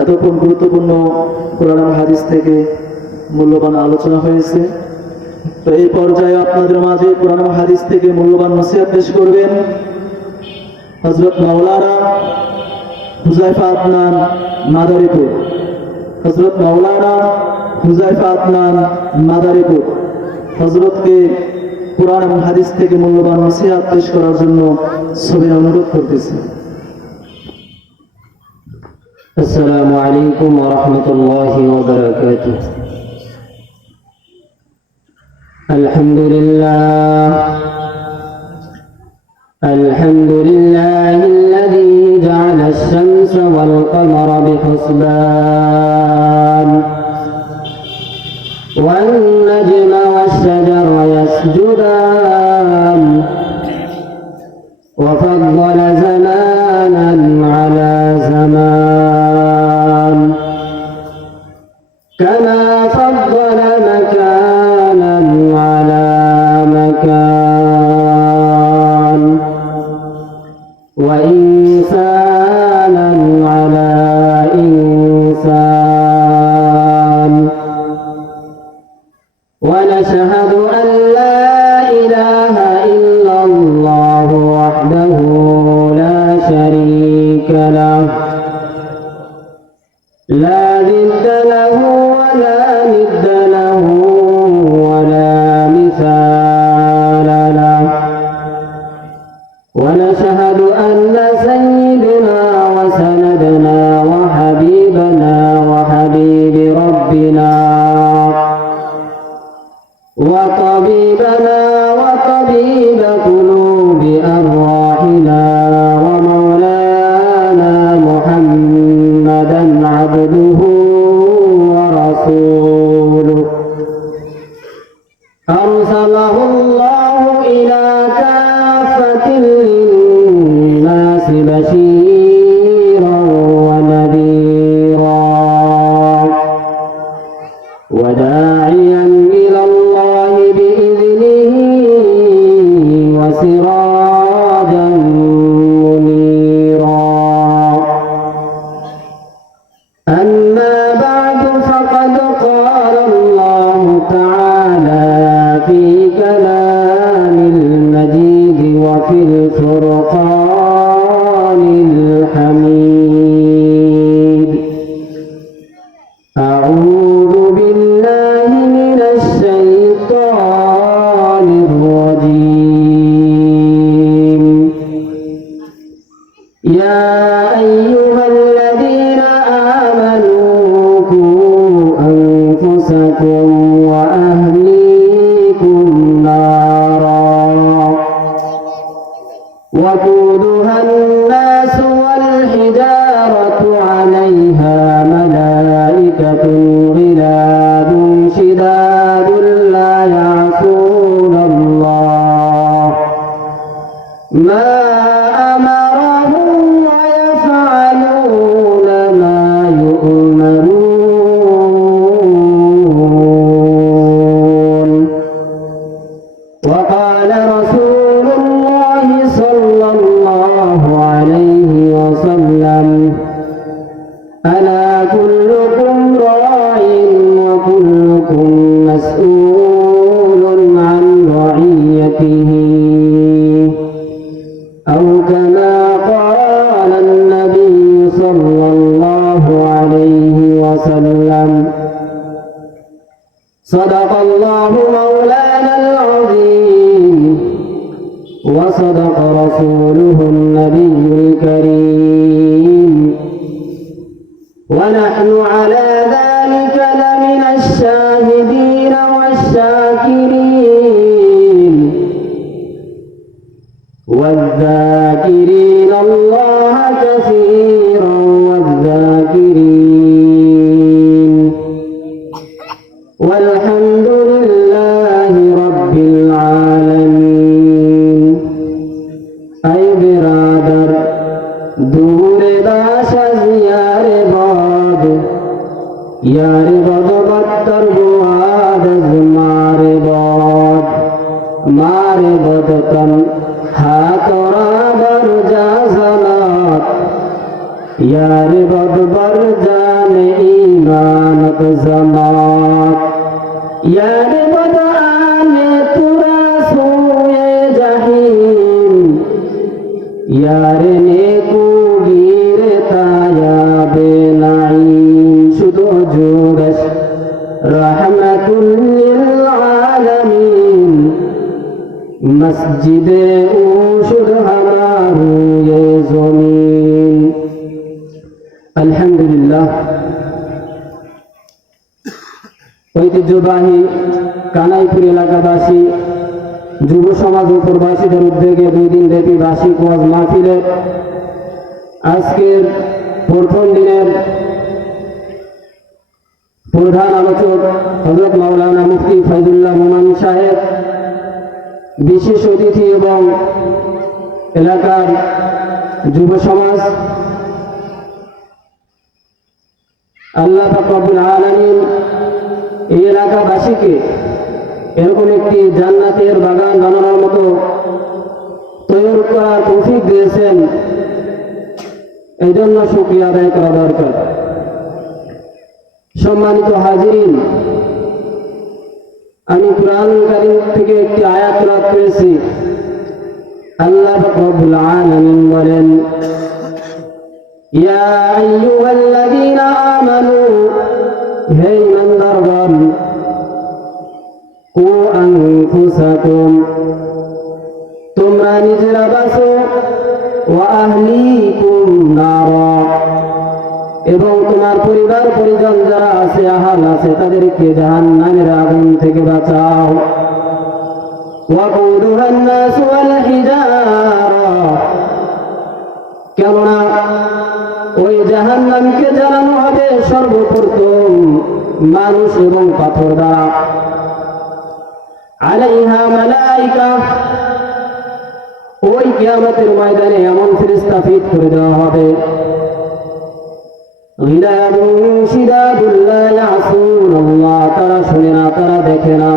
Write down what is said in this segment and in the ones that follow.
এতক্ষণ গুরুত্বপূর্ণ কোরআন এবং হাদিস থেকে মূল্যবান আলোচনা হয়েছে। তো এই পর্যায়ে আপনাদের মাঝে কোরআন এবং হাদিস থেকে মূল্যবান নসিহত পেশ করবেন হযরত মাওলানা হুযায়ফা আদনান মাদারীপুর। হযরত মাওলানা হুযায়ফা আদনান মাদারীপুর হযরতকে কোরআন এবং হাদিস থেকে মূল্যবান নসিহত পেশ করার জন্য সবিনয় অনুরোধ করতেছি। السلام عليكم ورحمة الله وبركاته. الحمد لله الذي جعل الشمس والقمر بحسبان والنجم والشجر يسجدان وفضل زمانا على زمان كما فضل مكانا على مكان وإنسانا على إنسان ونشهد أن لا إله إلا الله وحده لا شريك له لا ضد له ولا ند له ولا مثال له ونشهد أن سيدنا وسندنا وحبيبنا وحبيب ربنا وطبيبنا وطبيب قلوب أرواحنا ومولانا محمدا عبده ورسوله أرسله الله إلى كافة للناس بشيرا ونذيرا وداعيا إلى الله بإذنه وسراجا منيرا. أما بعد فقد قال الله تعالى في كلام المجيد وفي الفرقان الحميد. أعوذ بالله من الشيطان الرجيم. يا أيها الذين آمنوا قوا أنفسكم وأهليكم نارا وقودها الناس والحجارة عليها ملائكة غلاد شداد لا يعصون الله ما أمرهم ويفعلون ما يؤمرون. وقال رسول الله صلى الله عليه وسلم ألا كلكم راع وكلكم مسؤول عن رعيته أو كما قال النبي صلى الله عليه وسلم. صدق الله مولانا العظيم وصدق رسوله النبي الكريم ونحن على ذلك لمن الشاهدين والشاكرين والذاكرين الله كثيرا والذاكرين والحمد لله رب العالمين. أي برادر دور باشز يار باد يار باد بدر بواد مار باد مار باد تن هاتورا برجا زنات यार बद बर जा शान ईमानत जमात यार बदआने तुरा सोए जहीम यार नेको गिरे ताया बेनाईम शुदो जोगश रहमतुल लिल आलमीन मस्जिदे उशुद हमारू ये ज़मीन আলহামদুলিল্লাহ। ঐতিহ্যবাহী কানাইপুর এলাকাবাসী যুব সমাজ ও প্রবাসীদের উদ্যোগে 2 দিন ব্যাপী বার্ষিক ওয়াজ মাহফিলের আজকের প্রথম দিনের প্রধান আলোচক হযরত মাওলানা মুফতি ফয়জুল্লাহ মোমান সাহেব, বিশেষ অতিথি এবং এলাকার যুব সমাজ, আল্লাহ পাক রব্বুল আলামিন এই এলাকাবাসীকে এরকম একটি জান্নাতের বাগান বানানোর মতো তৈরি করার তৌফিক দিয়েছেন, এই জন্য শুকরিয়া আদায় করা দরকার। সম্মানিত হাজিরিন, আমি কুরআনুল কারীম থেকে একটি আয়াত তেলাওয়াত করেছি। আল্লাহ পাক রব্বুল আলামিন বলেন, ইয়া আইয়ুহাল্লাযীনা আমানু, হে ঈমানদারগণ, কু আনফুসাকুম, তোমরা নিজেরা বাঁচো, ওয়া আহলিকুম নারা, এবং তোমার পরিবার পরিজন যারা আছে, আহাল আছে, তাদেরকে জাহান্নামের আগুন থেকে বাঁচাও। ওয়াকুদুহান নাস ওয়াল হিজারা, কেননা ওই জাহান্নামকে জ্বালানো হবে সর্বপ্রথম মানুষ এবং পাথর দ্বারা। আলাইহা মালাইকা, ওই কিয়ামতের ময়দানে এমন ফেরেশতা ফিট করে দেওয়া হবে, গিলাদুন শিদাদুন লা ইয়াসুনাল্লাহ, তারা শুনে না, তারা দেখে না,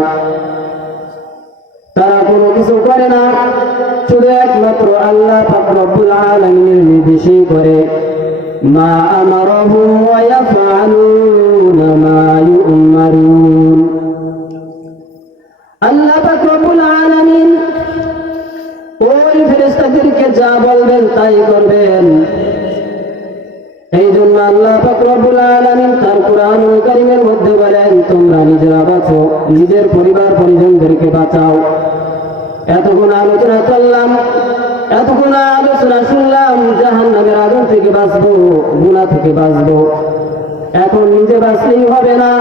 তারা কোনো কিছু করে না, শুধু একমাত্র আল্লাহ পাক রব্বুল আলামিনের নির্দেশই করে। মা আমারহুম ওয়া ইয়াফআলুনা মা ইউমারুন, আল্লাহ পাক রব্বুল আলামিন ওই ফেরেশতাদেরকে যা বলবেন তাই করবেন। এই জন্য আল্লাহ পাক রব্বুল আলামিন তার কুরআনুল কারীমের মধ্যে বলেন, তোমরা নিজেরা বাঁচো, নিজের পরিবার পরিজনদেরকে বাঁচাও। এতক্ষণ আলোচনা করলাম, এতক্ষণ আলোচনা শুনলাম জাহান্নামের আগুন থেকে বাঁচবো, গুনাহ থেকে বাঁচবো। এখন নিজে বাঁচলেই হবে না,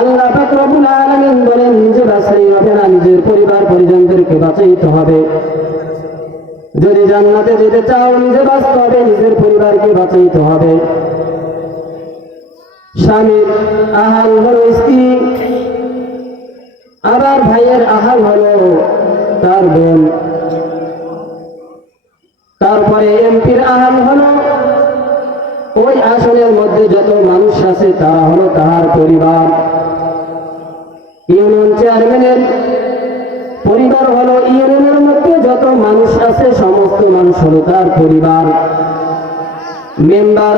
আল্লাহ পাক রব্বুল আলামিন বলেন নিজে বাঁচলেই হবে না, নিজের পরিবার পরিজনদেরকে বাঁচাইতে হবে। যদি জান্নাতে যেতে চাও নিজে বাঁচতে হবে, নিজের পরিবারকে বাঁচাইতে হবে। স্বামীর আহাল হলো স্ত্রী, আবার ভাইয়ের আহাল হলো তার বোন, তারপরে এমপির আহাল হলো ওই আসনের মধ্যে যত মানুষ আছে তারা হলো তাহার পরিবার। ইউনিয়ন চেয়ারম্যানের পরিবার হলো ইউনিয়নের মধ্যে যত মানুষ আছে সমস্ত মানুষ হলো তার পরিবার। মেম্বার,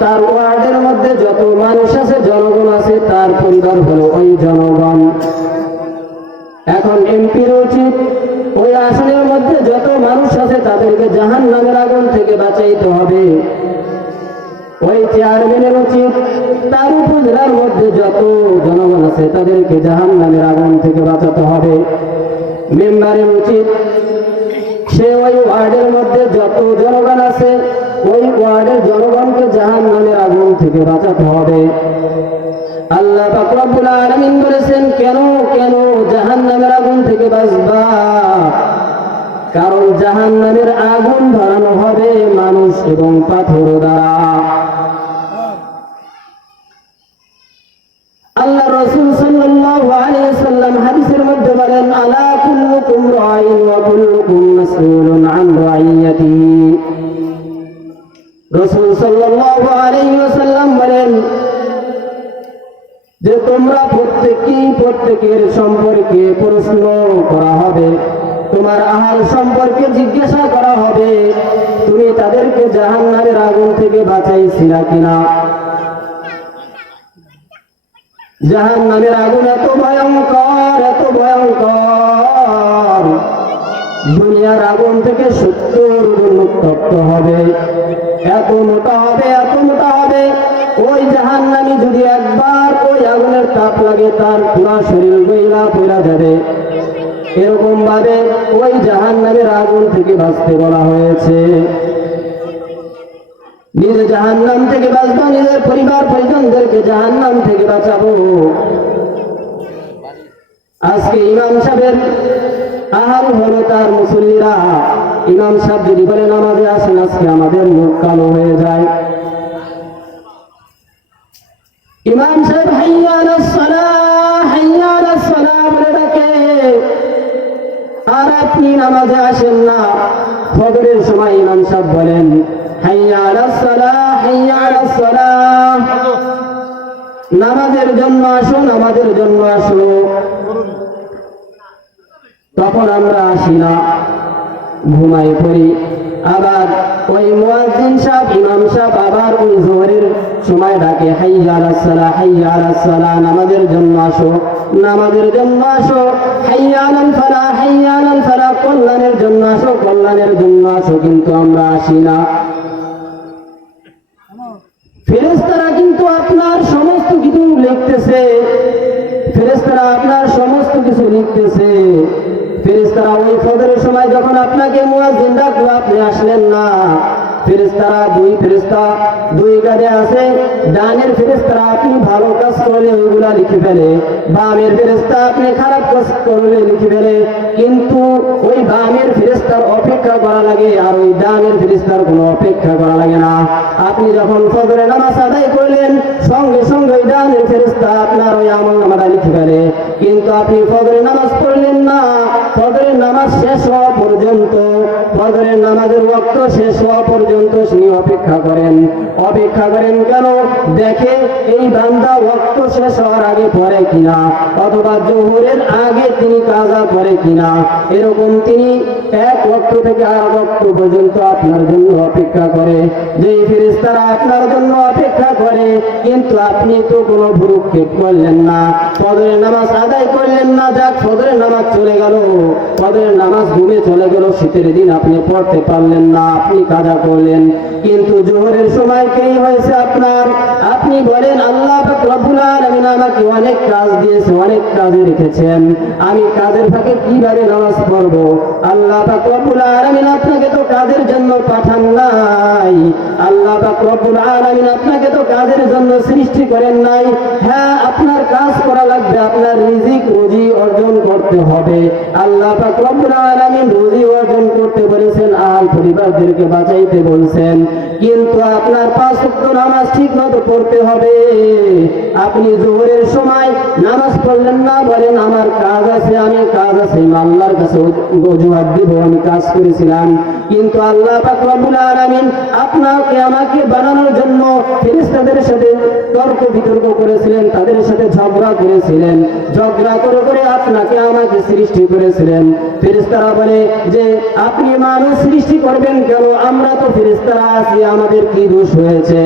তার ওয়ার্ডের মধ্যে যত মানুষ আছে, জনগণ আছে, তার পরিবার হলো ওই জনগণ। এখন এমপির উচিত ওই আসনের মধ্যে যত মানুষ আছে তাদেরকে জাহান্নামের আগুন থেকে বাঁচাইতে হবে। ওই চেয়ারম্যানের উচিত তার উপজেলার মধ্যে যত জনগণ আছে তাদেরকে জাহান্নামের আগুন থেকে বাঁচাতে হবে। মেম্বারের উচিত সে ওই ওয়ার্ডের মধ্যে যত জনগণ আছে ওই ওয়ার্ডের জনগণকে জাহান্নামের আগুন থেকে বাঁচাতে হবে। আল্লাহ পাক রব্বুল আলামিন বলেছেন, কেন কেন জাহান্নামের আগুন থেকে বাঁচবা? কারণ জাহান্নামের আগুন ধরানো হবে মানুষ এবং পাথর দ্বারা। আল্লাহ রাসূল সাল্লাল্লাহু আলাইহি ওয়াসাল্লাম হাদিসের মধ্যে বলেন, আলা কুল্লুকুম রাঈন ওয়া কুল্লুকুম মাসউলুন আন রাইয়াতিহি। রাসূল সাল্লাল্লাহু আলাইহি ওয়াসাল্লাম বলেন যে তোমরা প্রত্যেকের সম্পর্কে প্রশ্ন করা হবে, তোমার আহাল সম্পর্কে জিজ্ঞাসা করা হবে, তুমি তাদেরকে জাহান্নামের আগুন থেকে বাঁচাইছিলা কিনা। জাহান্নামের আগুন এত ভয়ঙ্কর, এত ভয়ঙ্কর, দুনিয়ার আগুন থেকে 70 গুণ উত্তপ্ত হবে। এত মোটা হবে, এত মোটা হবে, ওই জাহান্নামী যদি একবার ওই আগুনের তাপ লাগে তার পুরো শরীর গইলা পড়া যাবে। এরকম ভাবে ওই জাহান্নামের আগুন থেকে বাঁচতে বলা হয়েছে। নিজে জাহান্নাম থেকে বাঁচবো, নিজের পরিবার পরিজনদেরকে জাহান্নাম থেকে বাঁচাবো। আজকে ইমাম সাহেবের আহার হলো তার মুসল্লিরা। ইমাম সাহেব যদি বলে নামাজে আসেন, আজকে আমাদের মুখ কালো হয়ে যায়। ইমাম সাহেব হাইয়া আলাস সালাহ, হাইয়া আলাস সালাহ বলে ডাকে, আর আপনি নামাজে আসেন না। ফজরের সময় ইমাম সাহেব বলেন হাইয়া আলাস সালাহ, হাইয়া আলাস সালাহ, নামাজের জন্য আসো, নামাজের জন্য আসো। তখন আমরা আসি না, ঘুমাই পড়ি। আবার ওই মুয়াজ্জিন সাহেব, ইমাম সাহেব আবার ওই জোহরের সময় ডাকে হাইয়া আলাস সালাহ, হাইয়া আলাস সালাহ, নামাজের জন্য আসো, নামাজের জন্য আসো। হাইয়া আলাল ফালাহ, হাইয়া আলাল ফালাহ, কল্যাণের জন্য আসো, কল্যাণের জন্য আসো, কিন্তু আমরা আসি না। ফেরেশতারা কিন্তু আপনার সমস্ত কিছু লিখতেছে, ফেরেশতারা আপনার সমস্ত কিছু লিখতেছে। ফেরেশতারা ওই ফজরের সময় যখন আপনাকে মুয়াজ্জিন ডাকলো, আপনি আসলেন না। ফেরেশতারা দুই কাজে আছে। ডানের ফেরেশতারা আপনি ভালো কাজ করলে ওইগুলা লিখে ফেলে, বামের ফেরেশতা আপনি খারাপ কাজ করলে লিখে ফেলে। কিন্তু ওই বামের ফেরেশতার অপেক্ষা করা লাগে, আর ওই ডানের ফেরেশতার কোনো অপেক্ষা করা লাগে না। আপনি যখন ফজরের নামাজ আদায় করলেন, সঙ্গে সঙ্গে ওই ডানের ফেরেশতা আপনার ওই আমলনামাটা লিখে ফেলে। কিন্তু আপনি ফজরের নামাজ পড়লেন না, ফজরের নামাজ শেষ হওয়া পর্যন্ত, ফজরের নামাজের ওয়াক্ত শেষ হওয়া পর্যন্ত তিনি অপেক্ষা করেন। অপেক্ষা করেন কেন? দেখে এই বান্দা ওয়াক্ত শেষ হওয়ার আগে পড়ে কিনা, অথবা জোহরের আগে তিনি কাজা করে কিনা। এরকম তিনি এক ওয়াক্ত থেকে আর ওয়াক্ত পর্যন্ত আপনার জন্য অপেক্ষা করে। যেই ফেরেশতারা আপনার জন্য অপেক্ষা করে, কিন্তু আপনি তো কোনো ভ্রুক্ষেপ করলেন না, ফজরের নামাজ আদায় করলেন না। যাক, ফজরের নামাজ চলে গেল, ফজরের নামাজ ঘুমে চলে গেল, শীতের দিন আপনি পড়তে পারলেন না, আপনি কাজা করলেন। কিন্তু জোহরের সময় কি হয়েছে আপনার? আপনি বলেন আল্লাহ পাক রব্বুল আলামিন আমাকে অনেক কাজ দিয়েছে, অনেক কাজে রেখেছেন, আমি কাজের ফাঁকে কিভাবে নামাজ পড়বো? আল্লাহ পাক রব্বুল আলামিন আপনাকে তো কাজের জন্য পাঠান নাই, আল্লাহ পাক রব্বুল আলামিন আপনাকে তো কাজের জন্য সৃষ্টি করেন নাই। হ্যাঁ, আপনার কাজ করা লাগবে, আপনার রিজিক রুজি অর্জন করতে হবে। আল্লাহ পাক রব্বুল আলামিন রুজি অর্জন করতে বলেছেন, আল পরিবারদেরকে বাঁচাইতে বলছেন, কিন্তু আপনার 5 ওয়াক্ত নামাজ ঠিক মতো পড়তে হবে। আপনি জোহরের সময় নামাজ পড়লেন না, বলেন আমার কাজ আছে, আমি কাজ আছে, আল্লাহর কাছে অজুহাত দিব, আমি কাজ করেছিলাম। কিন্তু আল্লাহ পাক রব্বুল আলামিন আপনাকে আমাকে বানানোর জন্য ফেরেশতাদের সাথে তর্ক বিতর্ক করেছিলেন, তাদের সাথে ঝগড়া করেছিলেন, ঝগড়া করে করে আপনাকে আমাকে সৃষ্টি করেছিলেন। ফেরেশতারা বলে যে আপনি মানুষ সৃষ্টি করবেন কেন? আমরা তো ফেরেশতারা আছি, আমাদের কি দোষ হয়েছে?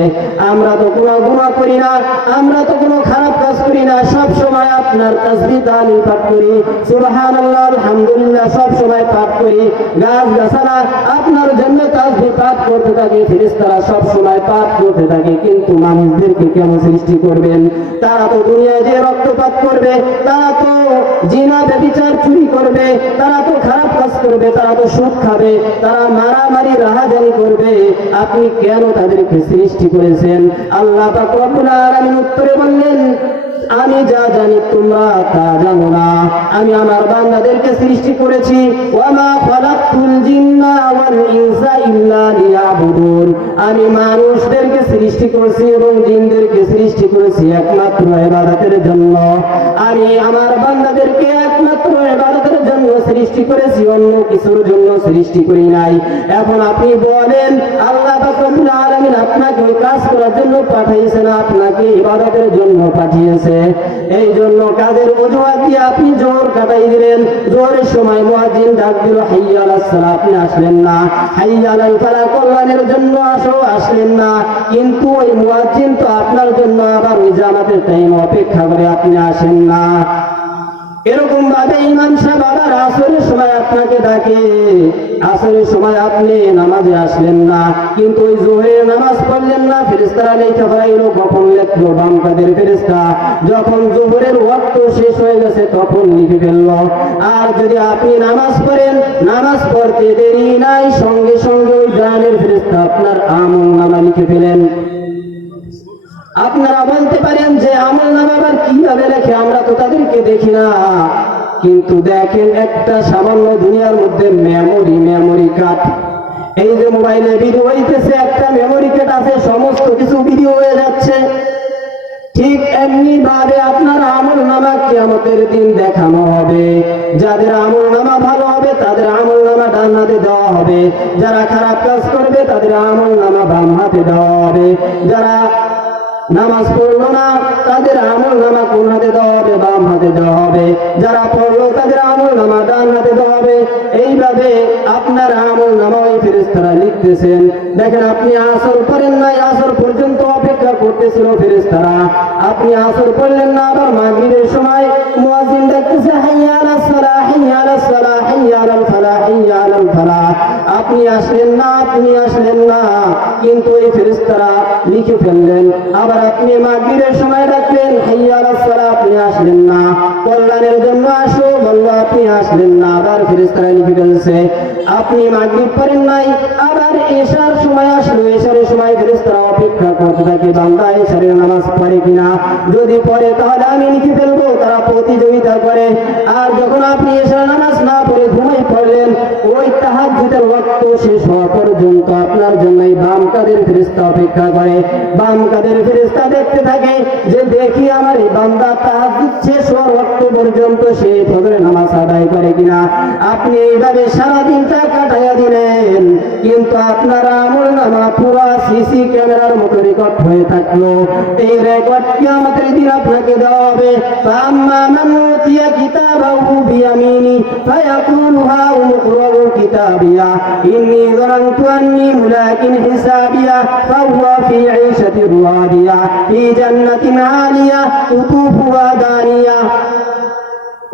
আমরা তো কোনো গুনাহ করি না, আমরা তো কোনো খারাপ কাজ করি না, সব সময় আপনার তাসবিহ তাহলিল পাঠ করি, সুবহানাল্লাহ আলহামদুলিল্লাহ সব সময় পাঠ করি। গাছ গাছারা আপনার জন্য তাসবিহ পাঠ করতে থাকে, ফেরেশতারা সব সময় পাঠ করতে থাকে। কিন্তু মানুষদেরকে কেন সৃষ্টি করবেন? তারা তো দুনিয়ায় যে রক্তপাত করবে, তারা তো জিনা ব্যভিচার চুরি করবে, তারা তো খারাপ কাজ করবে, তারা তো সুদ খাবে, তারা মারামারি রাহাজানি করবে। আপনি কেন তাদেরকে সৃষ্টি করেছেন? আল্লাহ পাক রব্বুল আলামিন উত্তরে বললেন, আমি যা জানি তোমরা তা জানো না। আমি আমার বান্দাদেরকে সৃষ্টি করেছি, ওয়ামা খালাকতুল জিন্না ওয়াল ইনসা ইল্লা লিয়াবুদুন। আমি মানুষদেরকে সৃষ্টি করেছি এবং জিনদেরকে সৃষ্টি করেছি একমাত্র ইবাদতের জন্য। আমি আমার বান্দাদেরকে একমাত্র ইবাদতের জন্য সৃষ্টি করেছি, অন্য কিছুর জন্য সৃষ্টি করি নাই। এখন আপনি বলেন আল্লাহ পাক রব্বুল আলামিন আপনাকে ওই কাজ করার জন্য পাঠিয়েছেন, আপনাকে ইবাদতের জন্য পাঠিয়েছে। এই জন্য কাজের অজুহাত দিয়ে আপনি জোহর কাটাই দিলেন। জোহরের সময় মুয়াজ্জিন ডাক দিল হাইয়া আলাস সালাহ, আপনি আসলেন না। হাইয়া আলাল ফালাহ, কল্যাণের জন্য আসো, আসলেন না। কিন্তু ওই মুয়াজ্জিন তো আপনার জন্য আবার ওই জামাতের টাইম অপেক্ষা করে, আপনি আসেন না। এরকম ভাবে ইমাম সাহেব আবার আসরের সময় আপনাকে ডাকে, আসরের সময় আপনি নামাজে আসলেন না, কিন্তু ওই জোহরের নামাজ পড়লেন না। ফেরেশতারা লেখা ফেলাইলো, কখন লিখলো? বাম কাদের ফেরেশতা যখন জোহরের ওয়াক্ত শেষ হয়ে গেছে তখন লিখে ফেললো। আর যদি আপনি নামাজ পড়েন, নামাজ পড়তে দেরি নাই, সঙ্গে সঙ্গে ওই ডানের ফেরেশতা আপনার আমল নামা লিখে ফেলেন। আপনারা বলতে পারেন যে আমল নামা আবার কিভাবে লেখে, আমরা তো তাদেরকে দেখি না। কিন্তু দেখেন, একটা সামান্য দুনিয়ার মধ্যে মেমোরি কার্ড, এই যে মোবাইলে ভিডিও হইতেছে, একটা মেমোরি কার্ড আছে, সমস্ত কিছু ভিডিও হয়ে যাচ্ছে। ঠিক এমনি ভাবে আপনার আমল নামা কিয়ামতের দিন দেখানো হবে। যাদের আমল নামা ভালো হবে তাদের আমল নামা ডান হাতে দেওয়া হবে, যারা খারাপ কাজ করবে তাদের আমল নামা বাম হাতে দেওয়া হবে। যারা নামাজ পড়লো না তাদের আমল নামা কোন হাতে দেওয়া হবে? বাম হাতে দেওয়া হবে। যারা পড়লো তাদের আমল নামা ডান হাতে দেওয়া হবে। এইভাবে আপনার আমল নামা ওই ফেরেশতারা লিখতেছেন। দেখেন, আপনি আসর পড়েন নাই, আসর পর্যন্ত অপেক্ষা করতেছিল ফেরেশতারা। আপনি আসর পড়লেন না, আবার মাগরিবের সময় মুয়াজ্জিন ডাকতেছে হাইয়া আলাস সালাহ, হাইয়া আলাস সালাহ, হাইয়া আলাল ফালাহ, হাইয়া আলাল ফালাহ। আপনি আসলেন না, আপনি আসলেন না, কিন্তু এই ফেরেশতারা লিখে ফেললেন। আবার আপনি মাগরিবের সময় ডাকলেন হাইয়া আলাস সালাহ, আপনি আসলেন না। কল্যাণের জন্য আসো বললো, আপনি আসলেন না, আবার ফেরেশতারা লিখে ফেলছে। আপনি মাগরিব পড়েন নাই, আবার এশার সময় আসলো, এশারের সময় ফেরেশতারা অপেক্ষা করতে থাকে বান্দা এশারের নামাজ পড়ে কিনা। যদি পড়ে তাহলে আমি লিখে ফেলবো, তারা প্রতিযোগিতা করে। আর যখন আপনি এশার নামাজ না পড়ে ঘুমাই পড়লেন, ওই তাহাজ্জুদের ওয়াক্ত শেষ হওয়া পর্যন্ত আপনার জন্য বাম কাদের ফেরেশতা অপেক্ষা করে। বাম কাদের ফেরেশতা দেখতে থাকে যে দেখি আমার এই বান্দা তাহাজ্জুদ শেষ হওয়ার ওয়াক্ত পর্যন্ত সে ফজরের নামাজ আদায় করে কিনা। আপনি এইভাবে সারাদিনটা কাটাইয়া দিলেন, কিন্তু আপনার আমল নামা পুরা সিসি ক্যামেরার মতো রেকর্ড হয়ে থাকলো। এই রেকর্ড কিয়ামতের দিন আপনাকে দেওয়া হবে। ফাম্মা মান উতিয়া কিতাবাহু বিয়ামিনি ফায়াকুলু হাউম ইকরাউ কিতাবিয়া ইন্নী যানানতু আন্নী মুলাকিন হিসাবিয়া ফাহুয়া ফি ঈশাতির রাদিয়া ফি জান্নাতিন আলিয়া কুতুফুহা দানিয়া।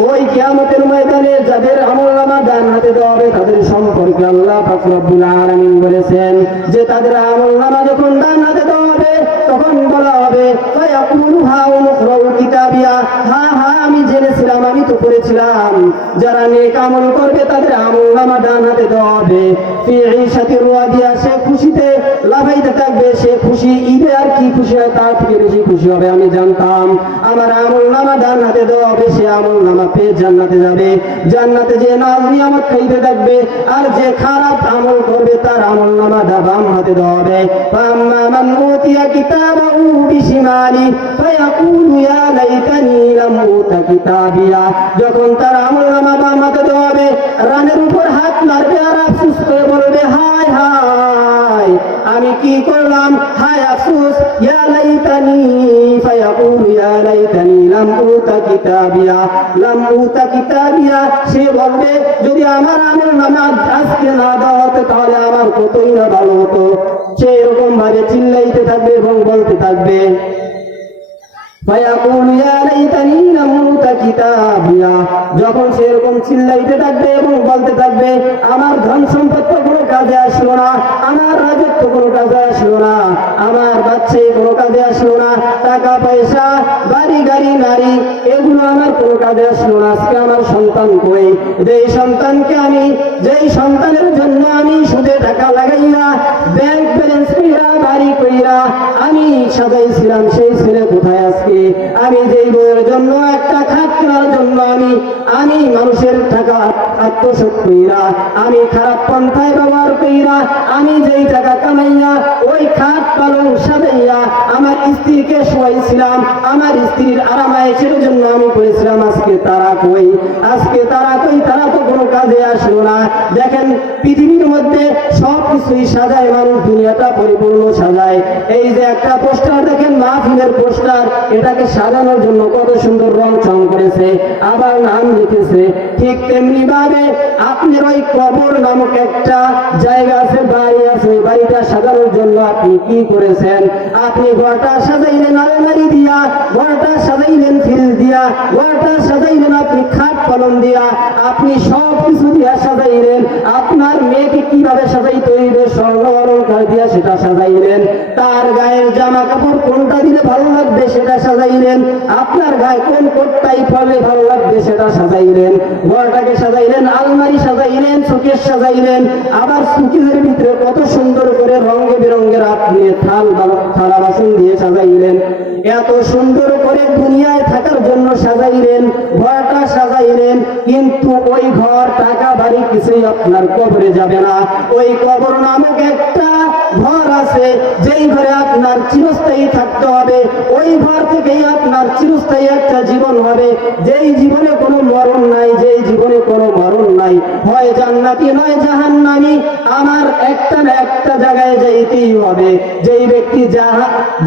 ওই কিয়ামতের ময়দানে যাদের আমলনামা ডান হাতে দেওয়া হবে তাদের সম্পর্কে আল্লাহ পাক রব্বুল আলামিন বলেছেন যে তাদের আমলনামা যখন ডান হাতে দেওয়া হবে তখন বলা হবে ফায়াকুলু হাউম ইকরাউ কিতাবিয়া, হ্যাঁ হ্যাঁ আমি জেনেছিলাম, আমি তো পড়েছিলাম। যারা নেক আমল করবে তাদের আমলনামা ডান হাতে দেওয়া হবে। ফি ঈশাতির রাদিয়া, সে খুশিতে লাফাইতে থাকবে, সে খুশি। ঈদে আর কি খুশি হয়, তার থেকে বেশি খুশি হবে। আমি জানতাম আমার আমলনামা ডান হাতে দেওয়া হবে, সে আমলনামা পেয়ে জান্নাতে যাবে। জান্নাতে যে নাজ নিয়ামত খাইতে থাকবে। আর যে খারাপ আমল করবে তার আমলনামা বাম হাতে দেওয়া হবে। ফাম্মা মান উতিয়া কিতাবাহু বিশিমালি ফায়াকুলু ইয়া লাইতানি লাম উতা কিতাবিয়া, যখন তার আমলনামা বাম হাতে দেওয়া হবে রানের উপর হাত মারবে আর আফসোস করে বলবে হায় হায় আমি কি করলাম, হায় আফসোস। ইয়া লাইতানি ফায়াকুলু ইয়া লাইতানি লাম উতা কিতাবিয়া, লাম উতা কিতাবিয়া, সে বলবে যদি আমার আমলনামা আজকে না দেওয়া হতো তাহলে আমার কতই না ভালো হতো। সে এরকম ভাবে চিল্লাইতে থাকবে এবং বলতে থাকবে। ফায়াকুলু ইয়া লাইতানি লাম উতা কিতাবিয়া, যখন সে এরকম চিল্লাইতে থাকবে এবং বলতে থাকবে আমার ধন সম্পদ তো কোনো কাজে আসলো না, আমার রাজত্ব কোনো কাজে আসলো না, আমার বাচ্চা কোনো কাজে আসলো না, টাকা পয়সা বাড়ি গাড়ি নারী এগুলো আমার কোনো কাজে আসলো না। আজকে আমার সন্তান কই, যেই সন্তানকে আমি, যেই সন্তানের জন্য আমি সুদে টাকা লাগাইয়া ব্যাংক ব্যালেন্স কইরা বাড়ি কইরা আমি সাজাইছিলাম, সেই ছেলে কোথায় আজকে? আমি যেই বইয়ের জন্য একটা খাট কেনার জন্য আমি মানুষের টাকা আত্মসাৎ কইরা, আমি খারাপ পন্থায় ব্যবহার কইরা, আমি যেই টাকা কামাইয়া ওই খাট পালং সাজাইয়া আমার স্ত্রীকে শোয়াইছিলাম, আমার স্ত্রীর আরামায়েশের জন্য আমি করেছিলাম, আজকে তারা কই? আজকে তারা কই? তারা তো কোনো কাজে আসলো না। দেখেন পৃথিবীর মধ্যে সব কিছুই সাজায় মানুষ, দুনিয়াটা পরিপূর্ণ সাজায়। এই যে একটা পোস্টার দেখেন, মাহফিলের পোস্টার, এটাকে সাজানোর জন্য কত সুন্দর রং চং করেছে, আবার নাম লিখেছে। ঠিক তেমনি ভাবে আপনার ওই কবর নামক একটা জায়গা আছে, বাড়ি আছে, বাড়িটা সাজানোর জন্য আপনি কি করেছেন? আপনি ঘরটা সাজাইলেন আলমারি দিয়া, ঘরটা সাজাইলেন ফ্রিজ দিয়া, ঘরটা সাজাইলেন আপনি খাট পালন দিয়া, আপনি সব কিছু দিয়া সাজাইলেন। আপনার মেয়েকে কিভাবে সাজাইতে হইবে স্বর্ণ অলংকার দিয়া সেটা সাজাইলেন। তার গায়ের জামা কাপড় কোনটা দিলে ভালো লাগবে সেটা সাজাইলেন। আপনার গায়ে কোন কোটটাই পরলে ভালো লাগবে সেটা সাজাইলেন। ঘরটাকে সাজাইলেন, আলমারি সাজাইলেন, শোকেস সাজাইলেন, আবার শোকেসের ভিতরে কত সুন্দর করে রঙে বেরঙের আপনি থালা বাসন দিয়ে সাজাইলেন। এত সুন্দর করে দুনিয়ায় থাকার জন্য সাজাইলেন, ঘরটা সাজাইলেন, কিন্তু ওই ঘর টাকা বাড়ি কিছুই আপনার কবরে যাবে না। ওই কবর নামক একটা ঘর আছে, যেই ঘরে আপনার চিরস্থায়ী থাকতে হবে। ওই ঘর থেকেই আপনার চিরস্থায়ী একটা জীবন হবে, যেই জীবনে কোনো মরণ নাই, যেই জীবনে কোনো মরণ নাই। হয় জান্নাতি নয় জাহান্নামী, আমার একটা না একটা জায়গায় যাইতেই হবে। যেই ব্যক্তি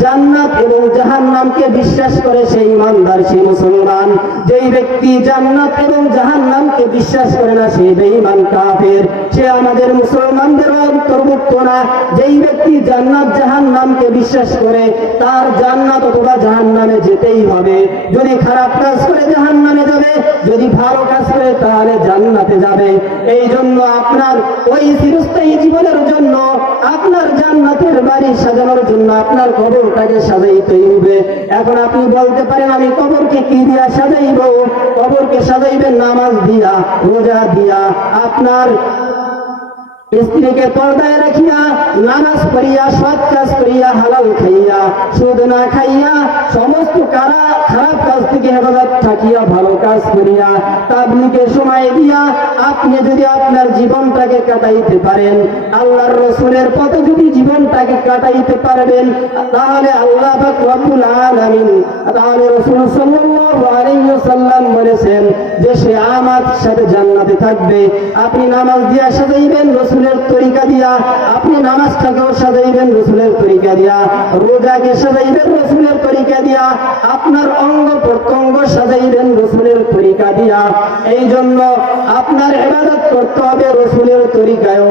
জান্নাত এবং জাহান্নামকে বিশ্বাস করে সেই ইমানদার, সেই মুসলমান। যেই ব্যক্তি জান্নাত এবং জাহান্নামকে বিশ্বাস করে না সেই বেঈমান কাফের, সে আমাদের মুসলমানদের অন্তর্ভুক্ত না। যেই ব্যক্তি জান্নাত জাহান্নামকে বিশ্বাস করে তার জান্নাত অথবা জাহান্নামে যেতেই হবে। যদি খারাপ কাজ করে জাহান্নামে যাবে, যদি ভালো কাজ করে তাহলে জান্নাতে যাবে। এই জন্য আপনার ওই চিরস্থায়ী জীবনের জন্য, আপনার জান্নাতের বাড়ি সাজানোর জন্য আপনার কবরটাকে সাজাইতে হবে। এখন আপনি বলতে পারেন, আমি কবরকে কি দিয়া সাজাইব? কবরকে সাজাইবেন নামাজ দিয়া, রোজা দিয়া, আপনার স্ত্রীকে পর্দায় রাখিয়া, নামাজ পড়িয়া, সৎ কাজ করিয়া, হালাল খাইয়া, সুদ না খাইয়া, সমস্ত খারাপ কাজ থেকে হেফাজত থাকিয়া, ভালো কাজ করিয়া, তাবলীগে সময় দিয়া আপনি যদি আপনার জীবনটাকে কাটাইতে পারেন, আল্লাহর রাসূলের পথে যদি জীবনটাকে কাটাইতে পারবেন, তাহলে আল্লাহ পাক রব্বুল আলামিন, তাহলে রাসূল সাল্লাল্লাহু আলাইহি ওয়াসাল্লাম বলেছেন যে সে আমার সাথে জান্নাতে থাকবে। আপনি নামাজ দিয়া সাজাইবেন রাসূলের তরিকা দিয়া, আপনি নামাজটাকেও সাজাইবেন রাসূলের তরিকা দিয়া, রোজাকে সাজাইবেন রাসূলের তরিকা দিয়া, আপনার অঙ্গ প্রত্যঙ্গ সাজাইবেন রাসূলের তরিকা দিয়া। এই জন্য আপনার ইবাদত করতে হবে রাসূলের তরিকায়।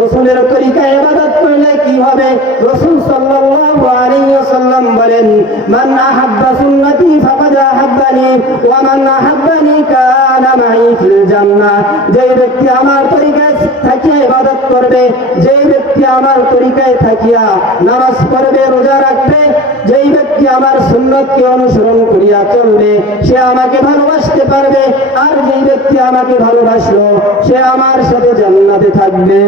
রাসূলের তরিকায় ইবাদত করলে কি হবে? রাসূল সাল্লাল্লাহু আলাইহি ওয়াসাল্লাম বলেন, মান আহাব্বা সুন্নতি ফাকাদ আহাব্বানি ওয়া মান আহাব্বানি কানা মাই ফিল জান্নাহ। যে ব্যক্তি আমার তরিকায় থাকিয়া ইবাদত করবে, যে ব্যক্তি আমার তরিকায় থাকিয়া নামাজ পড়বে, রোজা রাখবে, যেই ব্যক্তি আমার সুন্নতকে অনুসরণ করিয়া চলবে, সে আমাকে ভালোবাসতে পারবে। আর যেই ব্যক্তি আমাকে ভালোবাসলো সে আমার সাথে জান্নাতে থাকবে।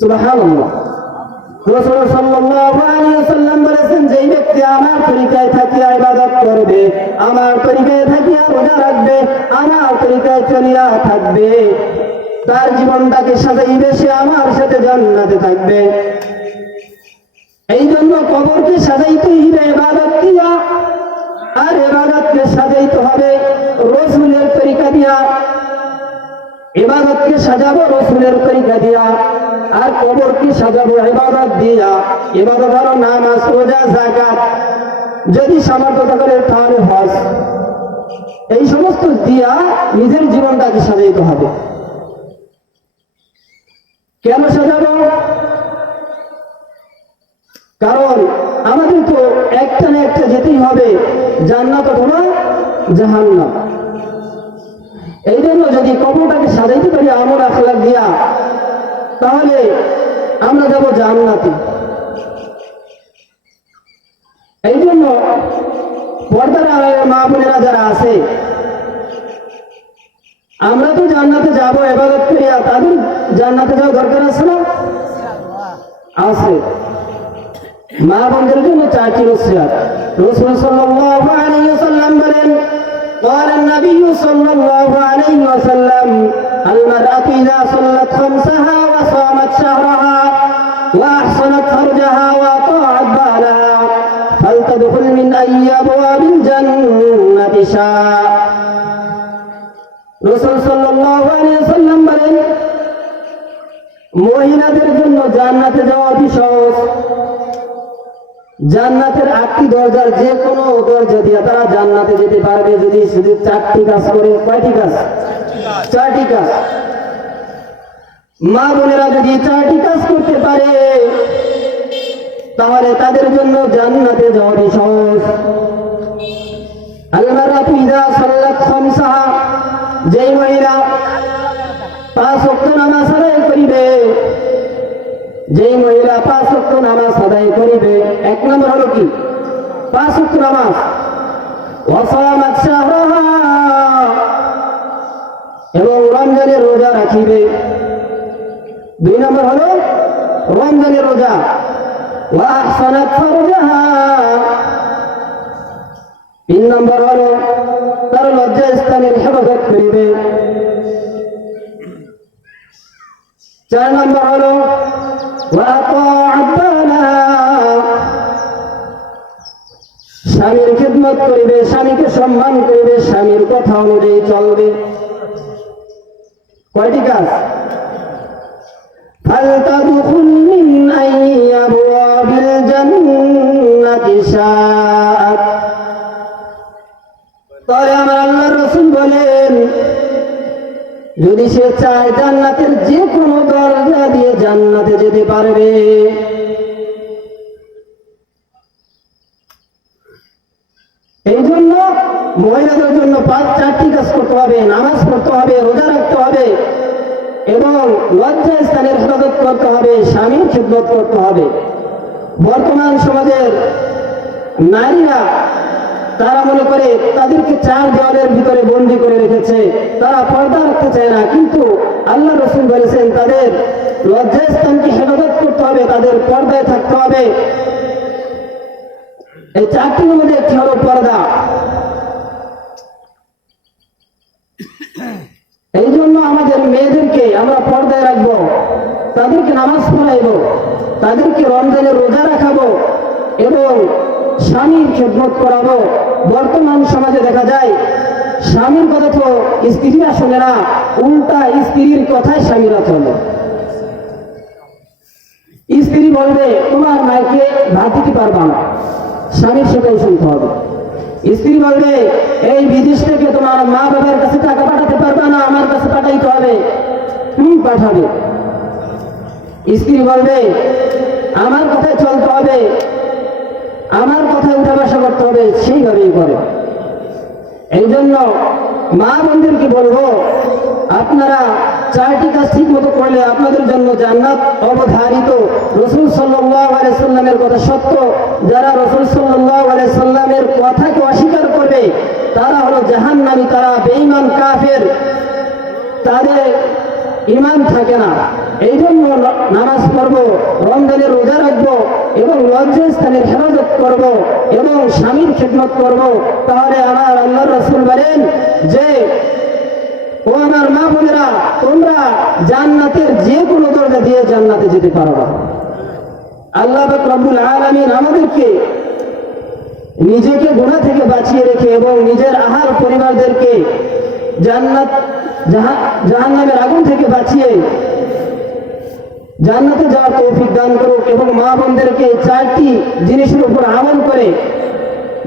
সুবহানাল্লাহ। রাসূল সাল্লাল্লাহু আলাইহি ওয়াসাল্লাম বলেছেন, যেই ব্যক্তি আমার তরিকায় থাকিয়া ইবাদত করবে, আমার তরিকায় থাকিয়া রোজা রাখবে, আমার তরিকায় চলিয়া থাকবে, তার জীবনটাকে সাজাইবে, সে আমার সাথে জান্নাতে থাকবে। এই জন্য কবরকে সাজাইতে হইবে ইবাদত দিয়া, আর ইবাদতকে সাজাইতে হবে রাসূলের তরিকা দিয়া। ইবাদতকে সাজাবো রাসূলের তরিকা দিয়া, আর কবরকে সাজাবো ইবাদত দিয়া। ইবাদত হলো নামাজ, রোজা, যাকাত, যদি সামর্থ্য থাকে তাহলে হজ। এই সমস্ত দিয়া নিজের জীবনটাকে সাজাইতে হবে। কেন সাজাবো? কারণ আমাদের তো একটা না একটা যেতেই হবে, জান্নাত অথবা জাহান্নাম। এই জন্য যদি কবরটাকে সাজাইতে পারি আমল আখলাক দিয়া, তাহলে আমরা যাব জান্নাতে। এই জন্য পর্দার আড়ালের মা বোনেরা যারা আছে, আমরা তো জান্নাতে যাব ইবাদত করিয়া, তাদের জান্নাতে যাওয়া দরকার আছে না? আছে। মা বোনদের জন্য চারটি নসিহত। রাসূল সাল্লাল্লাহু আলাইহি ওয়াসাল্লাম বলেন, قال النبي صلى الله عليه وسلم المرأة إذا صلت خمسها وصامت شهرها وأحصنت فرجها وأطاعت بالها فلتدخل من أي أبواب الجنة شاء রাসূল সাল্লাল্লাহু আলাইহি ওয়াসাল্লাম বলেন মহিলাদের জন্য জান্নাতে যাওয়া অতি সহজ। জান্নাতের 8টি দরজার যে কোনো দরজা দিয়ে তারা জান্নাতে যেতে পারবে যদি শুধু 4টি কাজ করে। কয়টি কাজ? 4টি কাজ। মা বোনেরা যদি 4টি কাজ করতে পারে তাহলে তাদের জন্য জান্নাতে যাওয়া অতি সহজ। আল-মারআতু ইযা সাল্লাত খামসাহা, যেই মহিলা 5 ওয়াক্ত নামাজ আদায় করিবে, যেই মহিলা 5 ওয়াক্ত নামাজ আদায় করিবে, এক নম্বর হলো কি 5 ওয়াক্ত নামাজ। ওয়াসামাত শাহরাহা, এবং রমজানের রোজা রাখিবে। 2 নম্বর হলো রমজানের রোজা। ওয়া আহসানাত ফারজাহা, 3 নম্বর হলো তার লজ্জা স্থানের হেফাজত করিবে। 4 নম্বর হলো স্বামীর খিদমত করিবে, স্বামীকে সম্মান করিবে, স্বামীর কথা অনুযায়ী চলবে। কয়টি কাজ? ফালতাদখুল মিন আইয়ি আবওয়াবিল জান্নাতি শাআত। তাহলে আমার আল্লাহর রাসূল বলেন যদি সে চায় জান্নাতের যে কোনো দরজা দিয়ে জান্নাতে যেতে পারবে। এই জন্য মহিলাদের জন্য 4টি কাজ করতে হবে, নামাজ পড়তে হবে, রোজা রাখতে হবে এবং লজ্জা স্থানের হেফাজত করতে হবে, স্বামীর খিদমত করতে হবে। বর্তমান সমাজের নারীরা তারা মনে করে তাদেরকে 4 দেওয়ালের ভিতরে বন্দী করে রেখেছে, তারা পর্দা রাখতে চায় না। কিন্তু আল্লাহ রাসূল বলেছেন তাদের লজ্জাস্থানকে হেফাজত করতে হবে, তাদের পর্দায় থাকতে হবে। এই 4টির মধ্যে একটি হলো পর্দা। এই জন্য আমাদের মেয়েদেরকে আমরা পর্দায় রাখবো, তাদেরকে নামাজ পড়াইবো, তাদেরকে রমজানের রোজা রাখাবো এবং স্বামীর খেদমত করাবো। বর্তমান সমাজে দেখা যায় স্বামীর কথা তো স্ত্রীরা শোনে না, উল্টা স্ত্রীর কথায় স্বামীরা চলে। স্ত্রী বলবে তোমার মাইকে ভাত দিতে পারবা না, স্বামীর সেটাই শুনতে হবে। স্ত্রী বলবে এই বিদেশ থেকে তোমার মা বাবার কাছে টাকা পাঠাতে পারবা না, আমার কাছে পাঠাইতে হবে, তুমি পাঠাবে। স্ত্রী বলবে আমার কথায় চলতে হবে, আমার কথায় উঠা বসা করতে হবে, সেইভাবেই করে। এই জন্য মা বোনদেরকে বলবো আপনারা 4টি কাজ ঠিক মতো করলে আপনাদের জন্য জান্নাত অবধারিত। রাসূল সাল্লাল্লাহু আলাইহি সাল্লামের কথা সত্য। যারা রাসূল সাল্লাল্লাহু আলাইহি সাল্লামের কথাকে অস্বীকার করবে তারা হলো জাহান্নামী, তারা বেঈমান কাফের, তাদের ঈমান থাকে না। এই জন্য নামাজ পড়বো, রমজানের রোজা রাখবো এবং লজ্জা স্থানের হেফাজত করবো এবং স্বামীর খিদমত করবো। তাহলে আমার আল্লাহর রাসূল বলেন যে ও আমার মা বোনেরা তোমরা জান্নাতের যে কোনো দরজা দিয়ে জান্নাতে যেতে পারবে। আল্লাহ পাক রব্বুল আলামিন আমাদেরকে নিজেকে গুনাহ থেকে বাঁচিয়ে রেখে এবং নিজের আহার পরিবারদেরকে জাহান্নামের আগুন থেকে বাঁচিয়ে জান্নাতে যাওয়ার তৌফিক দান করুক এবং মা বোনদেরকে 4টি জিনিসের উপর আমল করে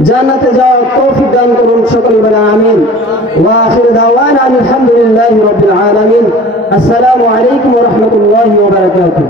জান্নাতে যাওয়ার তৌফিক দান করুন। সকলে বলেন আমিন। ওয়া আখির দাওয়ানা আলহামদুলিল্লাহি রাব্বিল আলামিন। আসসালামু আলাইকুম ওয়া রাহমাতুল্লাহি ওয়া বারাকাতুহু।